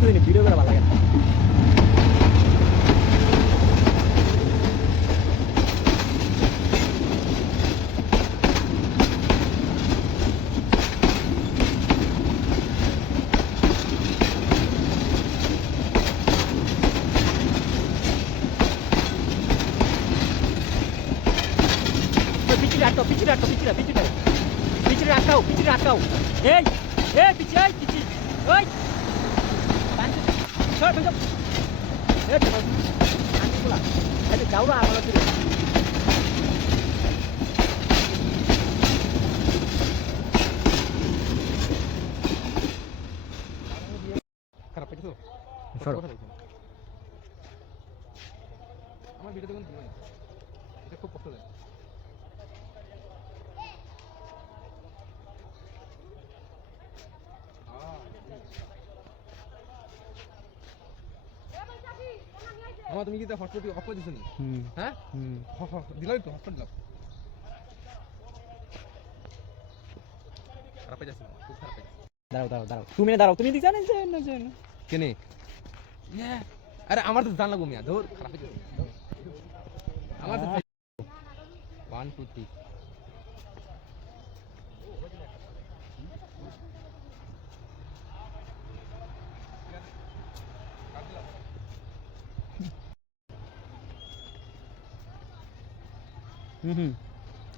প্রতিদিন ভিডিও করা ভালো লাগে না। পিছিয়ে আটকাও এই পিছিয়ে ওই যাও না আমার খারাপ পেয়েছো আমার ভিডিও দেখুন এটা খুব কষ্ট দেয়। আমার তুমি কি তা হটস্পট অফ করে দিছো নি? হ্যাঁ দিলাম তো হটস্পট দিলাম। খারাপ হয়ে যাচ্ছে খুব খারাপ হয়ে যাচ্ছে। দাঁড়াও তুমি দাঁড়াও তুমি দিছ না কেনে আরে আমার তো জান লাগবো মিয়া ধর খারাপ হয়ে যাচ্ছে আমার তো 1 2 3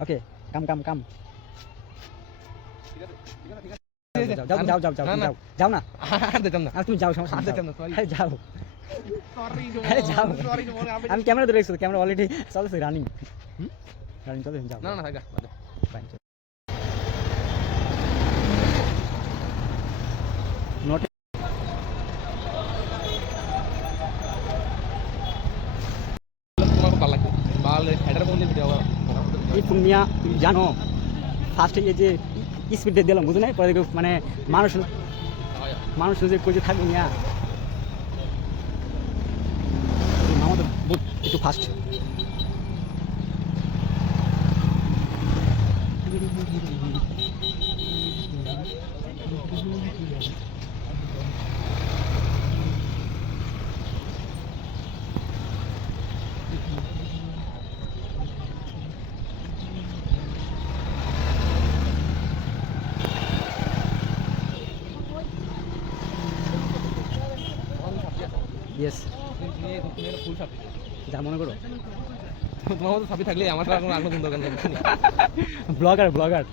ওকে কাম ঠিক আছে যাও না আর তুমি যাও সমস্যা যাও আমি ক্যামেরা ধরে রেখেছি ক্যামেরা অলরেডি চলছে রানিং চলছে যাও না থাকা নোট তোমার ভালো লাগে বাল হেডার কোন ভিডিও এই তুমি জানো ফার্স্টে যে স্পিড দিয়ে দিলাম বুঝো না পরে মানে মানুষ যে কই যে থাকবো মিয়া মামা তো একটু ফাস্ট ইয়েস যা মনে করো তোমার মতো ছাপি থাকলে আমার কোনো আগ্রহ দরকার নেই ব্লগার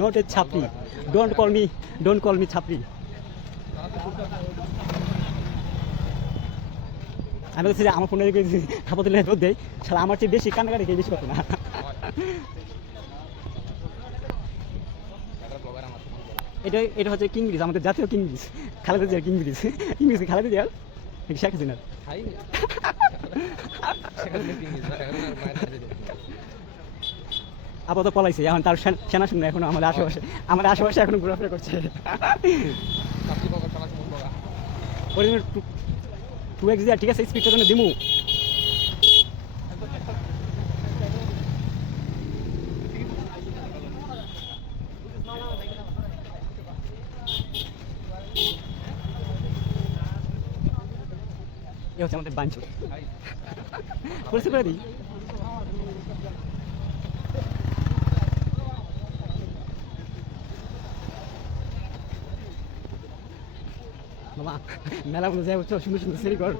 নট এ ছাপরি ডোন্ট কল মি ছাপরি আমি বলছি যে আমার ফোনে খাপা তুলে দেয় সারা আমার চেয়ে বেশি কান্নাকাটি কে বেশি করতো না এটা হচ্ছে কিং ব্রিজ আমাদের জাতীয় কিং ব্রিজ খালেদা জিয়ার কিং ব্রিজ খালেদা জিয়ার শেখ হাসিনার আপাতত পলাইছে এখন তার সেনা শুনে এখন আমাদের আশেপাশে এখন ঘোরাফেরা করছে ঠিক আছে স্পিডটার জন্য দিমু হচ্ছে আমাদের বাঞ্চু পরিষ্কার করে দিই মামা মেলা মতো যাই বুঝছো সুন্দর সেরি কর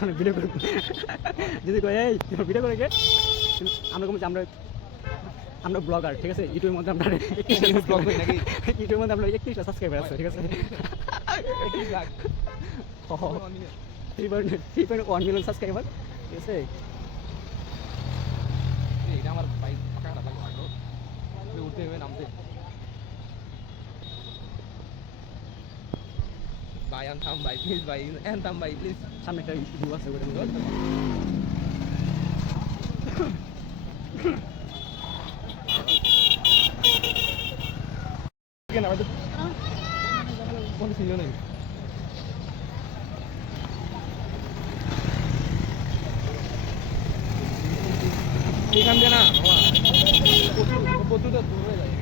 আমরা ভিডিও করি যদি এই ভিডিও করে আমরা কমছি আমরা ব্লগার ঠিক আছে ইউটিউবের মধ্যে আমরা ইউটিউবের মধ্যে আমরা 31টা সাবস্ক্রাইবার আছে ঠিক আছে 3.1 মিলিয়ন সাবস্ক্রাইবার ঠিক আছে এটা আমার বাইক পাকা লাগে ভালো উঠতে হবে নামতে ভাই আনতাম ভাই প্লিজ সামনে একটা ভিউ আছে ওটা কেন আমাদের কোন সিজন নেই এখান দিয়ে না প্রচুরটা দূরে যায়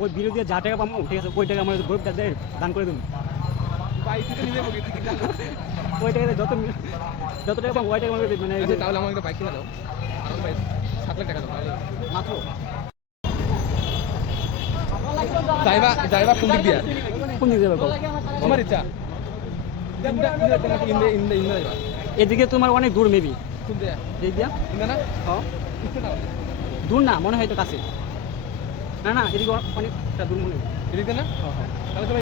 ওই ভিডিও দিয়ে যা টাকা পাবো ঠিক আছে ওই টাকা আমার গরিব যাদের দান করে দেবো ভাই তুই তো নিজে বলি তুই কি জানো? ওই টাকাতে যত টাকা পাবো ওই টাকা আমাকে মানে আচ্ছা, তাহলে আমাকে একটা বাইক কিনে দাও আমার ভাই 7 লাখ টাকা দাও তাহলে মাত্র যাইবা কোন দিক দিয়ে কোন দিকে যাবে বলো? তোমার ইচ্ছা ইন্দা যাইবা এদিকে তোমার অনেক দূর মেবি কোন দিয়ে এই দিয়া ইন্দা না হ্যাঁ ইচ্ছা না দূর না মনে হয় তো কাছে না না এদিকে অনেকটা দূর মনে হয় এদিকে না হ্যাঁ হ্যাঁ তাহলে